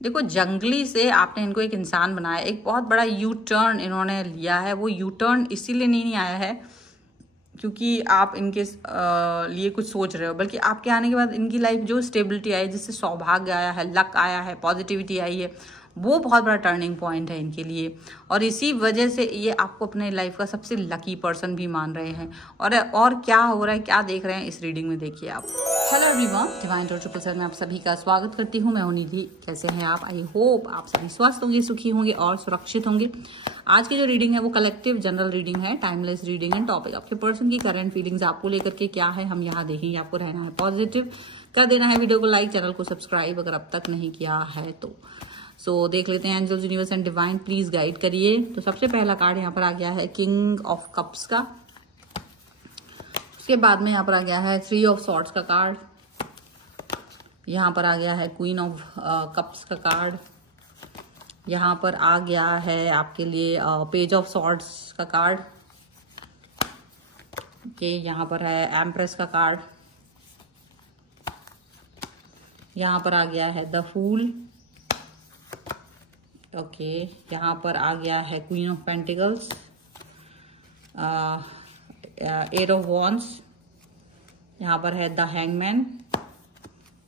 देखो, जंगली से आपने इनको एक इंसान बनाया, एक बहुत बड़ा यू टर्न इन्होंने लिया है। वो यू टर्न इसीलिए नहीं आया है क्योंकि आप इनके लिए कुछ सोच रहे हो, बल्कि आपके आने के बाद इनकी लाइफ जो स्टेबिलिटी आई, जिससे सौभाग्य आया है, लक आया है, पॉजिटिविटी आई है, वो बहुत बड़ा टर्निंग पॉइंट है इनके लिए। और इसी वजह से ये आपको अपने लाइफ का सबसे लकी पर्सन भी मान रहे हैं। और क्या हो रहा है, क्या देख रहे हैं इस रीडिंग में, देखिए आप। Hello everyone, divine torch triple seven में आप सभी का स्वागत करती हूँ। मैं हूं निधि। कैसे हैं आप? आई होप आप सभी स्वस्थ होंगे, सुखी होंगे और सुरक्षित होंगे। आज की जो रीडिंग है वो कलेक्टिव जनरल रीडिंग है, टाइमलेस रीडिंग है। टॉपिक आपके पर्सन की करंट फीलिंग्स आपको लेकर के क्या है, हम यहाँ देखेंगे। आपको रहना है पॉजिटिव, कर देना है वीडियो को लाइक, चैनल को सब्सक्राइब अगर अब तक नहीं किया है तो। सो देख लेते हैं angels, universe and divine please guide करिए। तो सबसे पहला कार्ड यहाँ पर आ गया है किंग ऑफ कप्स का। उसके बाद में यहाँ पर आ गया है 3 ऑफ सॉर्ड्स का कार्ड। यहाँ पर आ गया है क्वीन ऑफ कप्स का कार्ड। यहाँ पर आ गया है आपके लिए पेज ऑफ सॉर्ड्स का कार्ड। ओके, यहाँ पर है एम्प्रेस का कार्ड। यहाँ पर आ गया है द फूल। ओके, यहाँ पर आ गया है queen of pentacles, 8 of wands. यहाँ पर है the hangman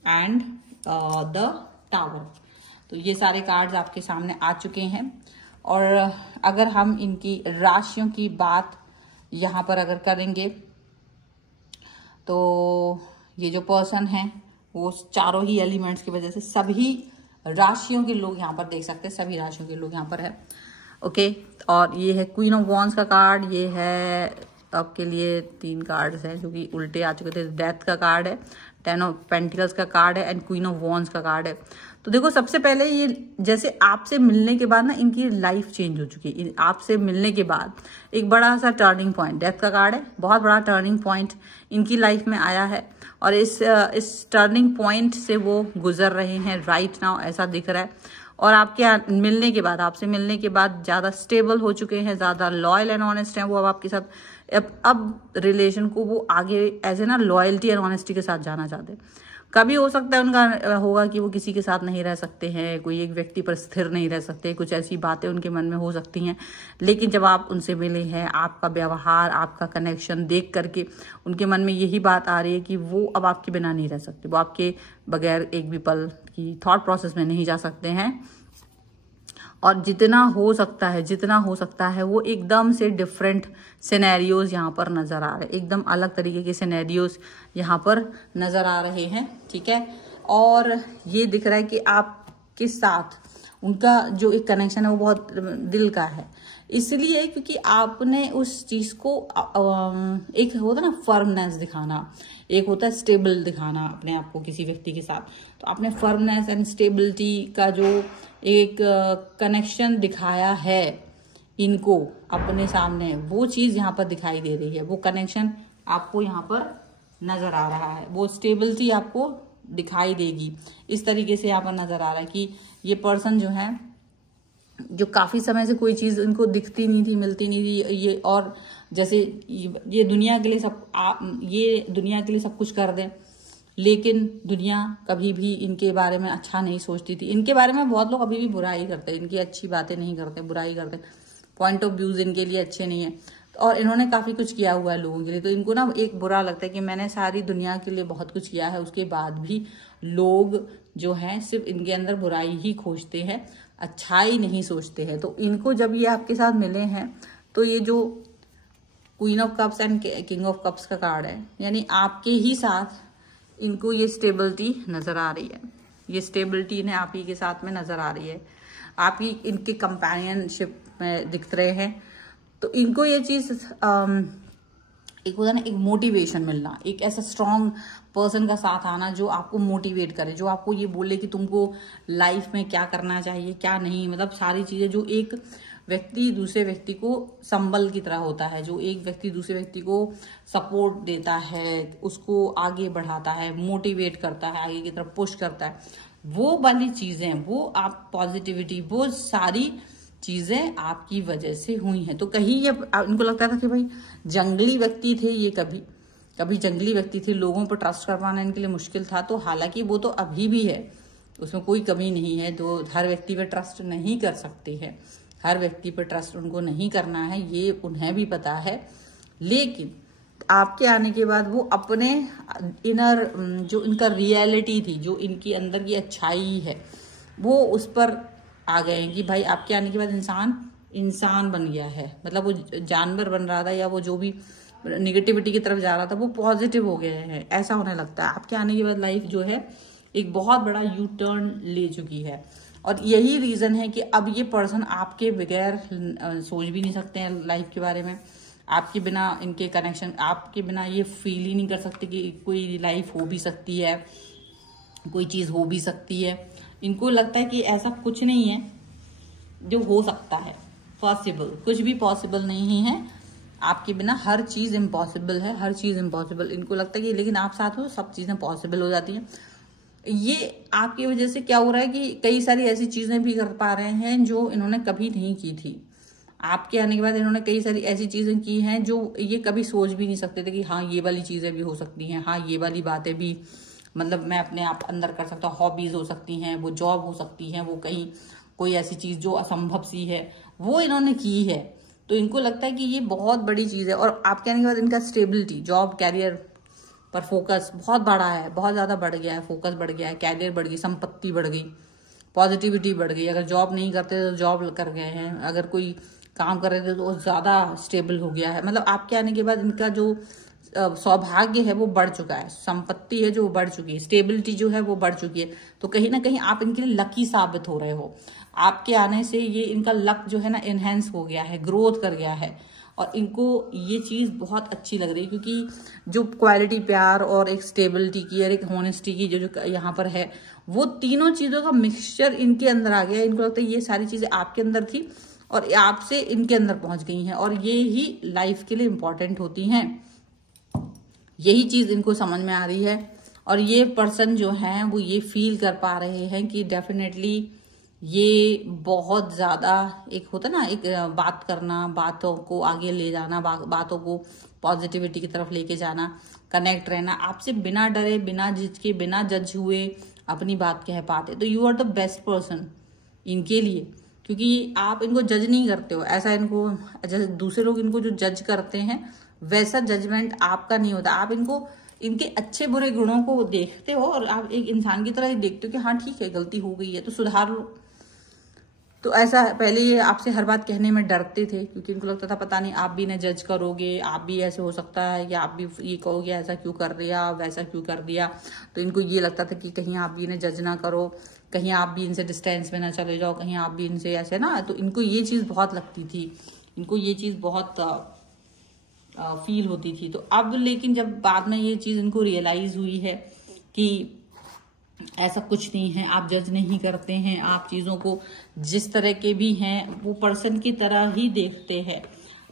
and the tower. तो ये सारे कार्ड्स आपके सामने आ चुके हैं। और अगर हम इनकी राशियों की बात यहाँ पर अगर करेंगे तो ये जो पर्सन है वो चारों ही एलिमेंट्स की वजह से सभी राशियों के लोग यहाँ पर देख सकते हैं, सभी राशियों के लोग यहाँ पर है। ओके, और ये है क्वीन ऑफ वॉन्ड्स का कार्ड। ये है आपके लिए 3 कार्ड्स हैं जो कि उल्टे आ चुके थे। डेथ का कार्ड है, 10 ऑफ पेंटिकल्स का कार्ड है एंड क्वीन ऑफ वॉन्ड्स का कार्ड है। तो देखो, सबसे पहले ये जैसे आपसे मिलने के बाद ना इनकी लाइफ चेंज हो चुकी है। आपसे मिलने के बाद एक बड़ा सा टर्निंग पॉइंट, डेथ का कार्ड है, बहुत बड़ा टर्निंग पॉइंट इनकी लाइफ में आया है। और इस टर्निंग पॉइंट से वो गुजर रहे हैं राइट नाउ, ऐसा दिख रहा है। और आपके मिलने के बाद, आपसे मिलने के बाद ज्यादा स्टेबल हो चुके हैं, ज्यादा लॉयल एंड ऑनेस्ट हैं वो अब आपके साथ। अब रिलेशन को वो आगे ऐसे ना लॉयल्टी एंड ऑनेस्टी के साथ जाना चाहते हैं। कभी हो सकता है उनका होगा कि वो किसी के साथ नहीं रह सकते हैं, कोई एक व्यक्ति पर स्थिर नहीं रह सकते, कुछ ऐसी बातें उनके मन में हो सकती हैं। लेकिन जब आप उनसे मिले हैं, आपका व्यवहार, आपका कनेक्शन देख करके उनके मन में यही बात आ रही है कि वो अब आपके बिना नहीं रह सकते, वो आपके बगैर एक भी पल की थॉट प्रोसेस में नहीं जा सकते हैं। और जितना हो सकता है वो एकदम से डिफरेंट सिनेरियोज यहाँ पर नजर आ रहे हैं, एकदम अलग तरीके के सिनेरियोज यहाँ पर नजर आ रहे हैं। ठीक है, और ये दिख रहा है कि आपके साथ उनका जो एक कनेक्शन है वो बहुत दिल का है, इसलिए क्योंकि आपने उस चीज को एक होता है ना फर्मनेस दिखाना, एक होता है स्टेबल दिखाना अपने आप को किसी व्यक्ति के साथ। तो आपने फर्मनेस एंड स्टेबिलिटी का जो एक कनेक्शन दिखाया है इनको अपने सामने, वो चीज यहाँ पर दिखाई दे रही है। वो कनेक्शन आपको यहाँ पर नजर आ रहा है, वो स्टेबिलिटी आपको दिखाई देगी। इस तरीके से यहाँ पर नजर आ रहा है कि ये पर्सन जो है, जो काफी समय से कोई चीज इनको दिखती नहीं थी, मिलती नहीं थी, ये और जैसे ये दुनिया के लिए सब कुछ कर दें, लेकिन दुनिया कभी भी इनके बारे में अच्छा नहीं सोचती थी। इनके बारे में बहुत लोग अभी भी बुराई करते हैं, इनकी अच्छी बातें नहीं करते, बुराई करते, पॉइंट ऑफ व्यूज इनके लिए अच्छे नहीं है। और इन्होंने काफी कुछ किया हुआ है लोगों के लिए, तो इनको ना एक बुरा लगता है कि मैंने सारी दुनिया के लिए बहुत कुछ किया है, उसके बाद भी लोग जो हैं सिर्फ इनके अंदर बुराई ही खोजते हैं, अच्छाई नहीं सोचते हैं। तो इनको जब ये आपके साथ मिले हैं तो ये जो queen of cups and king of cups का कार्ड है, यानी आपके ही साथ इनको ये स्टेबिलिटी नजर आ रही है। ये स्टेबिलिटी इन्हें आप ही के साथ में नजर आ रही है, आप ही इनके कंपेनियनशिप में दिख रहे हैं। तो इनको ये चीज एक होता ना, एक मोटिवेशन मिलना, एक ऐसा स्ट्रॉन्ग पर्सन का साथ आना जो आपको मोटिवेट करे, जो आपको ये बोले कि तुमको लाइफ में क्या करना चाहिए, क्या नहीं, मतलब सारी चीजें। जो एक व्यक्ति दूसरे व्यक्ति को संबल की तरह होता है, जो एक व्यक्ति दूसरे व्यक्ति को सपोर्ट देता है, उसको आगे बढ़ाता है, मोटिवेट करता है, आगे की तरफ पुश करता है, वो वाली चीजें, वो आप पॉजिटिविटी, वो सारी चीजें आपकी वजह से हुई हैं। तो कहीं ये इनको लगता था कि भाई जंगली व्यक्ति थे ये, कभी जंगली व्यक्ति थे, लोगों पर ट्रस्ट कर पाना इनके लिए मुश्किल था। तो हालांकि वो तो अभी भी है, उसमें कोई कमी नहीं है। तो हर व्यक्ति पे ट्रस्ट नहीं कर सकते हैं, हर व्यक्ति पे ट्रस्ट उनको नहीं करना है, ये उन्हें भी पता है। लेकिन आपके आने के बाद वो अपने इनर जो इनका रियलिटी थी, जो इनकी अंदर की अच्छाई है, वो उस पर आ गए हैं कि भाई आपके आने के बाद इंसान बन गया है। मतलब वो जानवर बन रहा था या वो जो भी निगेटिविटी की तरफ जा रहा था वो पॉजिटिव हो गया है, ऐसा होने लगता है। आपके आने के बाद लाइफ जो है एक बहुत बड़ा यू टर्न ले चुकी है। और यही रीजन है कि अब ये पर्सन आपके बगैर सोच भी नहीं सकते हैं लाइफ के बारे में, आपके बिना इनके कनेक्शन, आपके बिना ये फील ही नहीं कर सकते कि कोई लाइफ हो भी सकती है, कोई चीज हो भी सकती है। इनको लगता है कि ऐसा कुछ नहीं है जो हो सकता है पॉसिबल, कुछ भी पॉसिबल नहीं है आपके बिना, हर चीज इम्पॉसिबल है, हर चीज इम्पॉसिबल। इनको लगता है कि लेकिन आप साथ हो सब चीजें पॉसिबल हो जाती हैं। ये आपकी वजह से क्या हो रहा है कि कई सारी ऐसी चीजें भी कर पा रहे हैं जो इन्होंने कभी नहीं की थी। आपके आने के बाद इन्होंने कई सारी ऐसी चीजें की हैं जो ये कभी सोच भी नहीं सकते थे कि हाँ ये वाली चीजें भी हो सकती हैं, हाँ ये वाली बातें भी मतलब मैं अपने आप अंदर कर सकता हूँ। हॉबीज हो सकती हैं, वो जॉब हो सकती है, वो कहीं कोई ऐसी चीज जो असंभव सी है वो इन्होंने की है। तो इनको लगता है कि ये बहुत बड़ी चीज है। और आपके आने के बाद इनका स्टेबिलिटी, जॉब, कैरियर पर फोकस बहुत बड़ा है, बहुत ज्यादा बढ़ गया है, फोकस बढ़ गया है, कैरियर बढ़ गई, संपत्ति बढ़ गई, पॉजिटिविटी बढ़ गई। अगर जॉब नहीं करते तो जॉब कर गए हैं, अगर कोई काम कर रहे थे तो वो ज्यादा स्टेबल हो गया है। मतलब आपके आने के बाद इनका जो सौभाग्य है वो बढ़ चुका है, संपत्ति है जो बढ़ चुकी है, स्टेबिलिटी जो है वो बढ़ चुकी है। तो कहीं ना कहीं आप इनके लिए लकी साबित हो रहे हो। आपके आने से ये इनका लक जो है ना एनहेंस हो गया है, ग्रोथ कर गया है। और इनको ये चीज बहुत अच्छी लग रही है क्योंकि जो क्वालिटी, प्यार और एक स्टेबिलिटी की और एक होनेस्टी की जो यहाँ पर है, वो तीनों चीजों का मिक्सचर इनके अंदर आ गया। इनको लगता है ये सारी चीजें आपके अंदर थी और आपसे इनके अंदर पहुंच गई हैं और ये ही लाइफ के लिए इंपॉर्टेंट होती हैं। यही चीज इनको समझ में आ रही है। और ये पर्सन जो है वो ये फील कर पा रहे हैं कि डेफिनेटली ये बहुत ज्यादा एक होता ना, एक बात करना, बातों को आगे ले जाना, बातों को पॉजिटिविटी की तरफ लेके जाना, कनेक्ट रहना, आपसे बिना डरे, बिना झिझके, बिना जज हुए अपनी बात कह पाते। तो you are the best person इनके लिए, क्योंकि आप इनको जज नहीं करते हो। ऐसा इनको, जैसे दूसरे लोग इनको जो जज करते हैं वैसा जजमेंट आपका नहीं होता। आप इनको इनके अच्छे बुरे गुणों को देखते हो और आप एक इंसान की तरह ही देखते हो कि हाँ ठीक है, गलती हो गई है तो सुधार लो। तो ऐसा पहले ये आपसे हर बात कहने में डरते थे क्योंकि इनको लगता था पता नहीं आप भी इन्हें जज करोगे, आप भी ऐसे हो सकता है, या आप भी ये कहोगे ऐसा क्यों कर दिया, वैसा क्यों कर दिया। तो इनको ये लगता था कि कहीं आप भी इन्हें जज ना करो, कहीं आप भी इनसे डिस्टेंस में ना चले जाओ, कहीं आप भी इनसे ऐसे ना। तो इनको ये चीज बहुत लगती थी, इनको ये चीज बहुत फील होती थी। तो अब लेकिन जब बाद में ये चीज इनको रियलाइज हुई है कि ऐसा कुछ नहीं है, आप जज नहीं करते हैं, आप चीजों को जिस तरह के भी हैं वो पर्सन की तरह ही देखते हैं,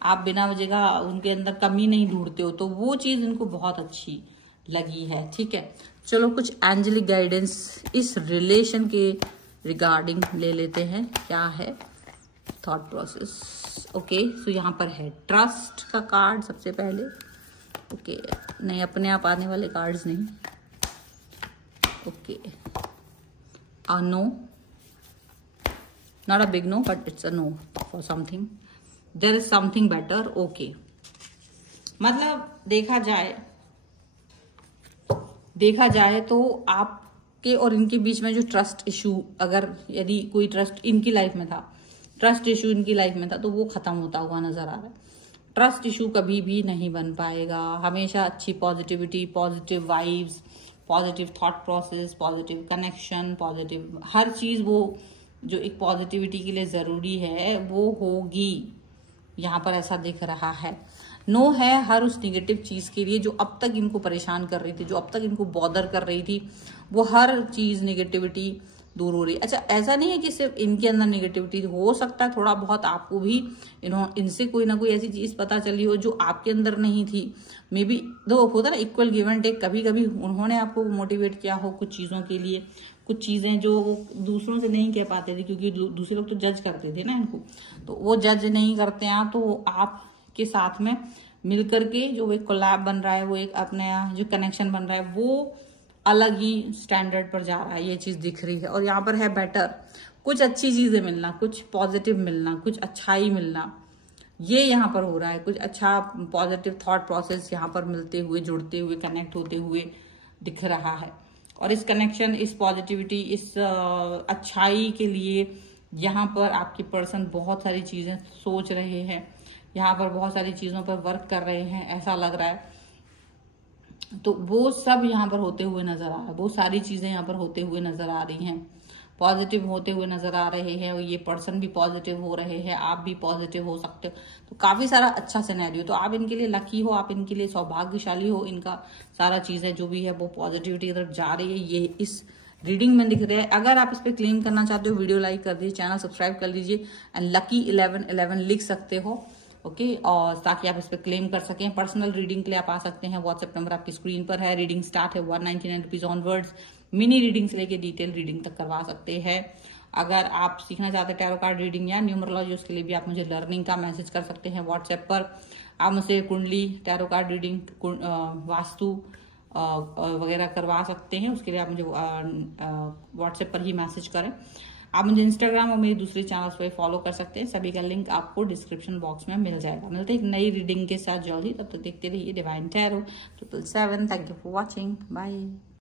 आप बिना वजह का उनके अंदर कमी नहीं ढूंढते हो। तो वो चीज इनको बहुत अच्छी लगी है। ठीक है, चलो कुछ एंजेलिक गाइडेंस इस रिलेशन के रिगार्डिंग ले लेते हैं। क्या है थॉट प्रोसेस? ओके, सो यहाँ पर है ट्रस्ट का कार्ड सबसे पहले। ओके, नहीं अपने आप आने वाले कार्ड्स नहीं। Okay, a no, not a big no, but it's a no for something. There is something better. Okay, मतलब देखा जाए तो आपके और इनके बीच में जो ट्रस्ट इशू, अगर यदि कोई ट्रस्ट इनकी लाइफ में था, ट्रस्ट इशू इनकी लाइफ में था, तो वो खत्म होता हुआ नजर आ रहा है। ट्रस्ट इशू कभी भी नहीं बन पाएगा। हमेशा अच्छी positivity, positive vibes, positive thought process, positive connection, positive हर चीज वो जो एक पॉजिटिविटी के लिए जरूरी है वो होगी। यहाँ पर ऐसा दिख रहा है। नो है हर उस निगेटिव चीज के लिए जो अब तक इनको परेशान कर रही थी, जो अब तक इनको बॉदर कर रही थी, वो हर चीज निगेटिविटी दूर हो रही। अच्छा, ऐसा नहीं है कि सिर्फ इनके अंदर निगेटिविटी, हो सकता है थोड़ा बहुत आपको भी इनसे कोई ना कोई ऐसी चीज पता चली हो जो आपके अंदर नहीं थी। मे बी दो होता ना, इक्वल गिव एंड टेक। कभी कभी उन्होंने आपको मोटिवेट किया हो कुछ चीजों के लिए, कुछ चीजें जो वो दूसरों से नहीं कह पाते थे क्योंकि दूसरे लोग तो जज करते थे ना इनको, तो वो जज नहीं करते हैं। तो आपके साथ में मिलकर के जो एक कोलैब बन रहा है, वो एक अपने जो कनेक्शन बन रहा है, वो अलग ही स्टैंडर्ड पर जा रहा है, ये चीज दिख रही है। और यहाँ पर है बेटर, कुछ अच्छी चीजें मिलना, कुछ पॉजिटिव मिलना, कुछ अच्छाई मिलना, ये यहाँ पर हो रहा है। कुछ अच्छा पॉजिटिव थॉट प्रोसेस यहाँ पर मिलते हुए, जुड़ते हुए, कनेक्ट होते हुए दिख रहा है। और इस कनेक्शन, इस पॉजिटिविटी, इस अच्छाई के लिए यहाँ पर आपके पर्सन बहुत सारी चीजें सोच रहे हैं, यहाँ पर बहुत सारी चीजों पर वर्क कर रहे हैं, ऐसा लग रहा है। तो वो सब यहाँ पर होते हुए नजर आ रहा है, वो सारी चीजें यहाँ पर होते हुए नजर आ रही हैं, पॉजिटिव होते हुए नजर आ रहे हैं। और ये पर्सन भी पॉजिटिव हो रहे हैं, आप भी पॉजिटिव हो सकते हो। तो काफी सारा अच्छा सिनेरियो। तो आप इनके लिए लकी हो, आप इनके लिए सौभाग्यशाली हो। इनका सारा चीजें जो भी है वो पॉजिटिविटी की तरफ जा रही है, ये इस रीडिंग में दिख रहा है। अगर आप इस पर क्लेम करना चाहते हो, वीडियो लाइक कर दीजिए, चैनल सब्सक्राइब कर लीजिए एंड लकी 1111 लिख सकते हो, ओके। और ताकि आप इस पर क्लेम कर सकें। पर्सनल रीडिंग के लिए आप आ सकते हैं, व्हाट्सएप नंबर आपकी स्क्रीन पर है। रीडिंग स्टार्ट है 199 रुपीज ऑनवर्ड्स। मिनी रीडिंग से लेके डिटेल रीडिंग तक करवा सकते हैं। अगर आप सीखना चाहते हैं टैरो कार्ड रीडिंग या न्यूमरोलॉजी, उसके लिए भी आप मुझे लर्निंग का मैसेज कर सकते हैं व्हाट्सएप पर। आप मुझसे कुंडली, टैरो कार्ड रीडिंग, वास्तु वगैरह करवा सकते हैं। उसके लिए आप मुझे व्हाट्सएप पर ही मैसेज करें। आप मुझे इंस्टाग्राम और मेरे दूसरे चैनल्स पर फॉलो कर सकते हैं, सभी का लिंक आपको डिस्क्रिप्शन बॉक्स में मिल जाएगा। मिलते हैं एक नई रीडिंग के साथ जल्दी, तब तक देखते रहिए divine tarot 777। Thank you for watching, bye.